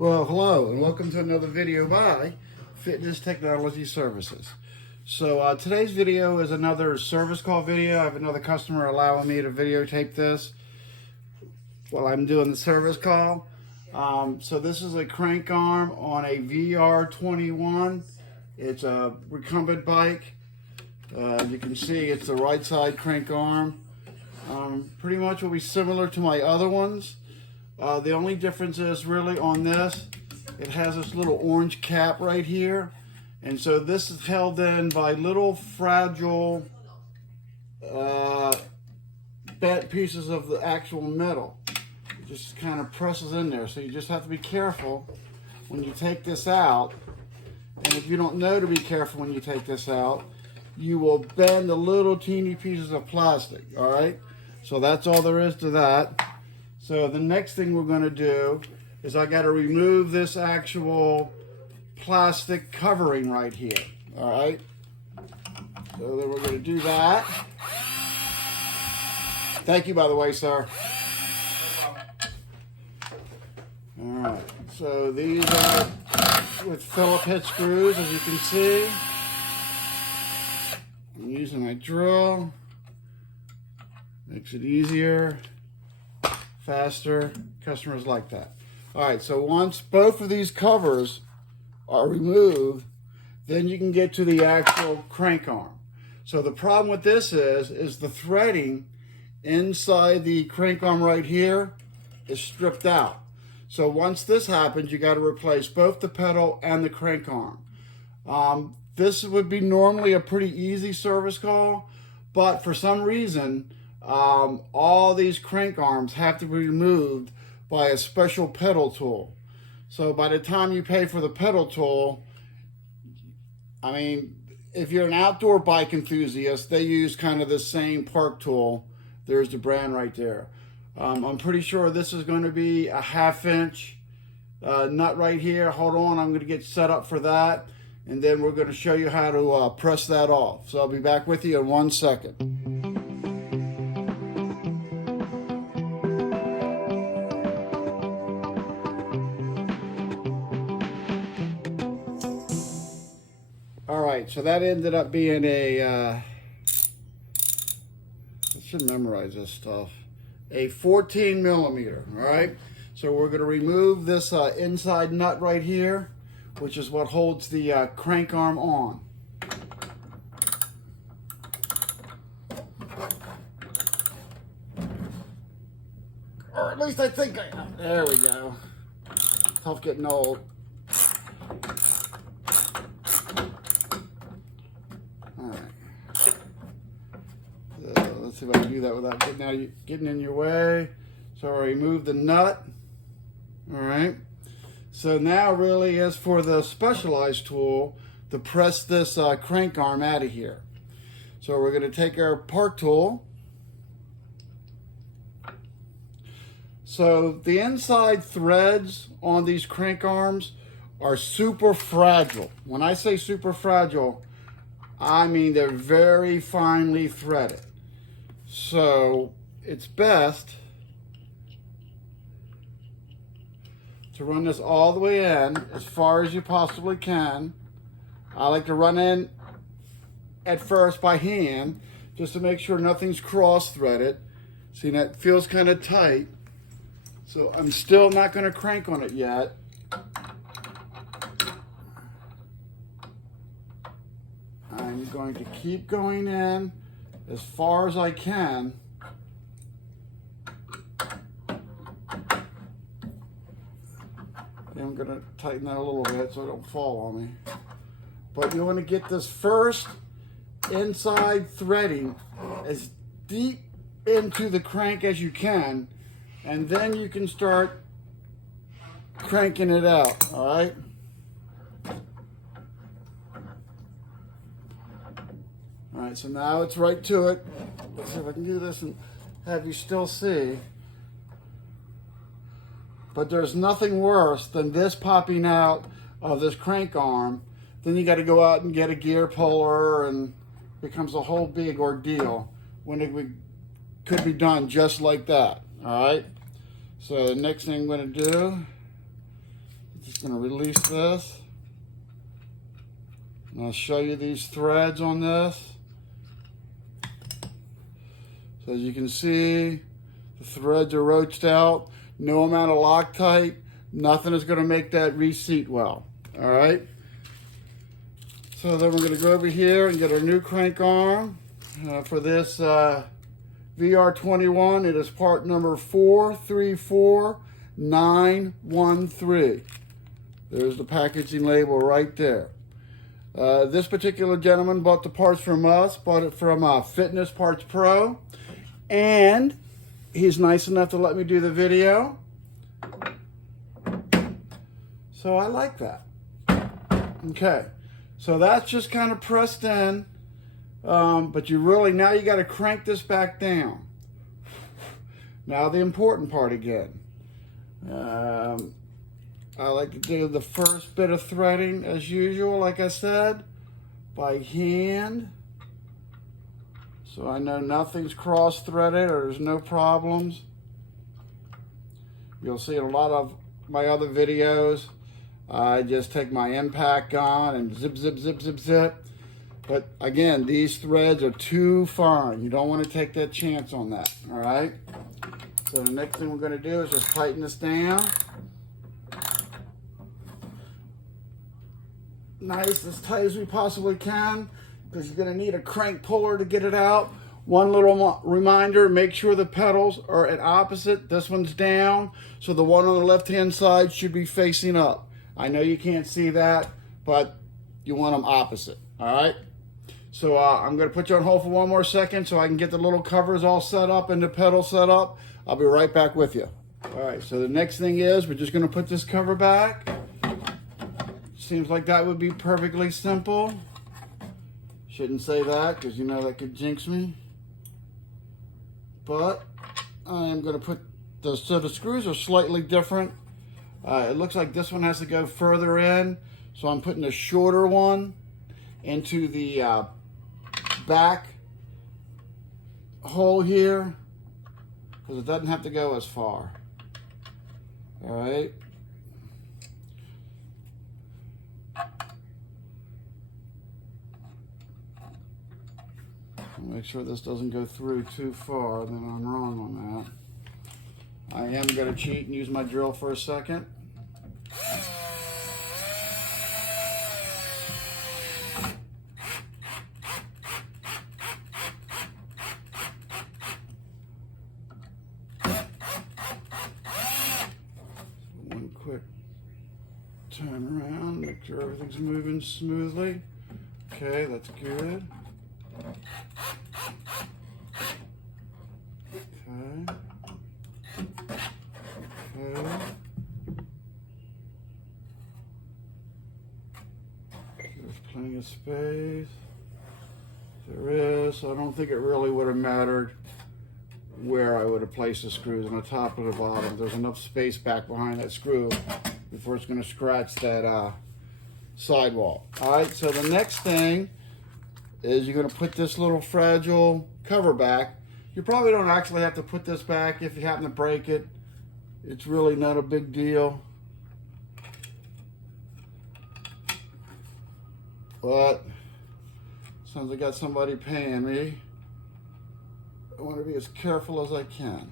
Well, hello and welcome to another video by Fitness Technology Services. So today's video is another service call video. I have another customer allowing me to videotape this while I'm doing the service call. So this is a crank arm on a VR21. It's a recumbent bike. You can see it's the right side crank arm. Pretty much will be similar to my other ones. The only difference is really on this, it has this little orange cap right here. And so this is held in by little fragile bent pieces of the actual metal. It just kind of presses in there. So you just have to be careful when you take this out. And if you don't know to be careful when you take this out, you will bend the little teeny pieces of plastic, all right? So that's all there is to that. So the next thing we're going to do is I got to remove this actual plastic covering right here. All right. So then we're going to do that. Thank you, by the way, sir. All right. So these are with Phillips head screws, as you can see. I'm using my drill. Makes it easier. Faster. Customers like that. All right, so once both of these covers are removed, then you can get to the actual crank arm. So the problem with this is the threading inside the crank arm right here is stripped out. So once this happens, you got to replace both the pedal and the crank arm. This would be normally a pretty easy service call, but for some reason, all these crank arms have to be removed by a special pedal tool. So by the time you pay for the pedal tool, I mean, if you're an outdoor bike enthusiast, they use kind of the same park tool. There's the brand right there. I'm pretty sure this is going to be a 1/2 inch nut right here. Hold on, I'm going to get set up for that. And then we're going to show you how to press that off. So I'll be back with you in 1 second. All right, so that ended up being I should memorize this stuff, a 14 millimeter, all right? So we're gonna remove this inside nut right here, which is what holds the crank arm on. Or at least I think there we go. Tough getting old. Let's see if I can do that without getting in your way. So I remove the nut. All right. So now really is for the specialized tool to press this crank arm out of here. So we're going to take our park tool. So the inside threads on these crank arms are super fragile. When I say super fragile, I mean they're very finely threaded. So it's best to run this all the way in as far as you possibly can. I like to run in at first by hand just to make sure nothing's cross-threaded. See, that feels kind of tight. So I'm still not going to crank on it yet. I'm going to keep going in as far as I can. I'm going to tighten that a little bit so it don't fall on me. But you want to get this first inside threading as deep into the crank as you can, and then you can start cranking it out, all right? All right, so now it's right to it. Let's see if I can do this and have you still see. But there's nothing worse than this popping out of this crank arm. Then you got to go out and get a gear puller, and it becomes a whole big ordeal when it could be done just like that. All right. So the next thing I'm going to do Just going to release this. And I'll show you these threads on this. So as you can see, the threads are roached out. No amount of Loctite. Nothing is going to make that reseat well. All right. So then we're going to go over here and get our new crank arm for this VR21. It is part number 434913. There's the packaging label right there. This particular gentleman bought the parts from us, bought it from Fitness Parts Pro, and he's nice enough to let me do the video. So I like that. Okay, so that's just kind of pressed in, but you really, now you got to crank this back down. Now the important part again. I like to do the first bit of threading as usual, like I said, by hand. So I know nothing's cross-threaded or there's no problems. You'll see in a lot of my other videos, I just take my impact gun and zip, zip, zip, zip, zip. But again, these threads are too fine. You don't want to take that chance on that, all right? So the next thing we're going to do is just tighten this down. Nice, as tight as we possibly can, because you're going to need a crank puller to get it out. One little reminder, make sure the pedals are at opposite. This one's down, so the one on the left-hand side should be facing up. I know you can't see that, but you want them opposite, all right? So I'm going to put you on hold for one more second so I can get the little covers all set up and the pedal set up. I'll be right back with you. All right, so the next thing is we're just going to put this cover back. Seems like that would be perfectly simple. Shouldn't say that because you know that could jinx me. But I am going to put the, so the screws are slightly different. It looks like this one has to go further in, so I'm putting a shorter one into the back hole here because it doesn't have to go as far. All right. Make sure this doesn't go through too far, then I'm wrong on that. I am going to cheat and use my drill for a second. One quick turn around, make sure everything's moving smoothly. Okay, that's good. There's plenty of space. There is. So I don't think it really would have mattered where I would have placed the screws, on the top or the bottom. There's enough space back behind that screw before it's going to scratch that sidewall. All right, so the next thing is you're going to put this little fragile cover back. You probably don't actually have to put this back if you happen to break it. It's really not a big deal. But since I got somebody paying me, I want to be as careful as I can.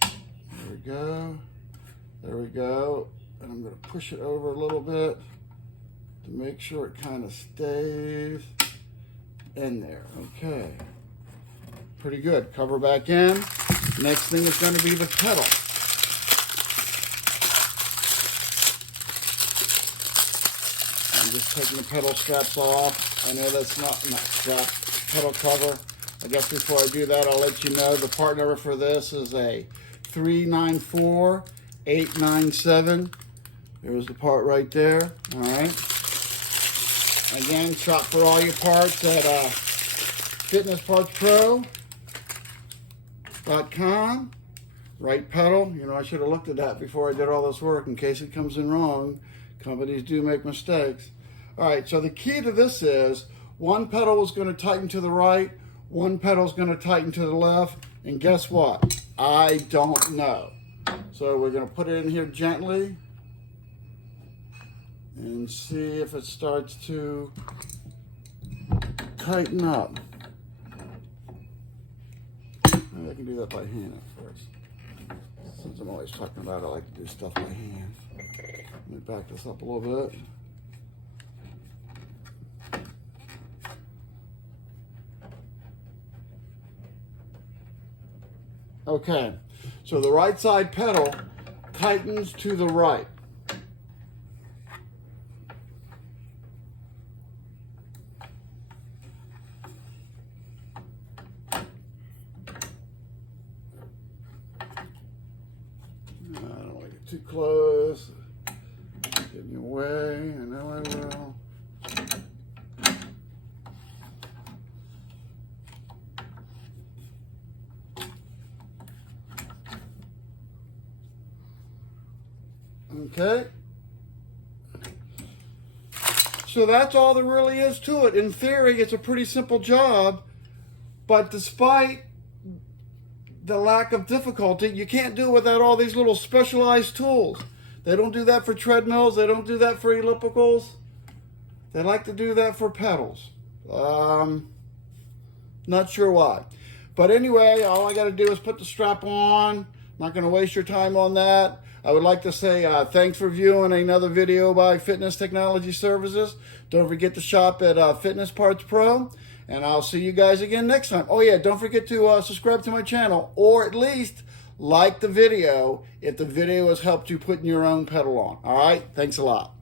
There we go. There we go. And I'm going to push it over a little bit to make sure it kind of stays in there. Okay. Pretty good. Cover back in. Next thing is going to be the pedal. I'm just taking the pedal straps off. I know that's not strap, pedal cover. I guess before I do that, I'll let you know the part number for this is a 394897. There's the part right there. All right. Again, shop for all your parts at fitnesspartspro.com. Right pedal. You know, I should have looked at that before I did all this work in case it comes in wrong. Companies do make mistakes. All right, so the key to this is one pedal is going to tighten to the right, one pedal is going to tighten to the left, and guess what? I don't know. So we're going to put it in here gently and see if it starts to tighten up. Maybe I can do that by hand at first. Since I'm always talking about it, I like to do stuff by hand. Let me back this up a little bit. Okay, so the right side pedal tightens to the right. I don't want to get too close. Get in your way. I know I will. Okay. So that's all there really is to it. In theory, it's a pretty simple job, but despite the lack of difficulty, you can't do it without all these little specialized tools. They don't do that for treadmills. They don't do that for ellipticals. They like to do that for pedals. Not sure why. But anyway, all I got to do is put the strap on. Not going to waste your time on that. I would like to say thanks for viewing another video by Fitness Technology Services. Don't forget to shop at Fitness Parts Pro. And I'll see you guys again next time. Oh yeah, don't forget to subscribe to my channel, or at least like the video if the video has helped you put your own pedal on. All right, thanks a lot.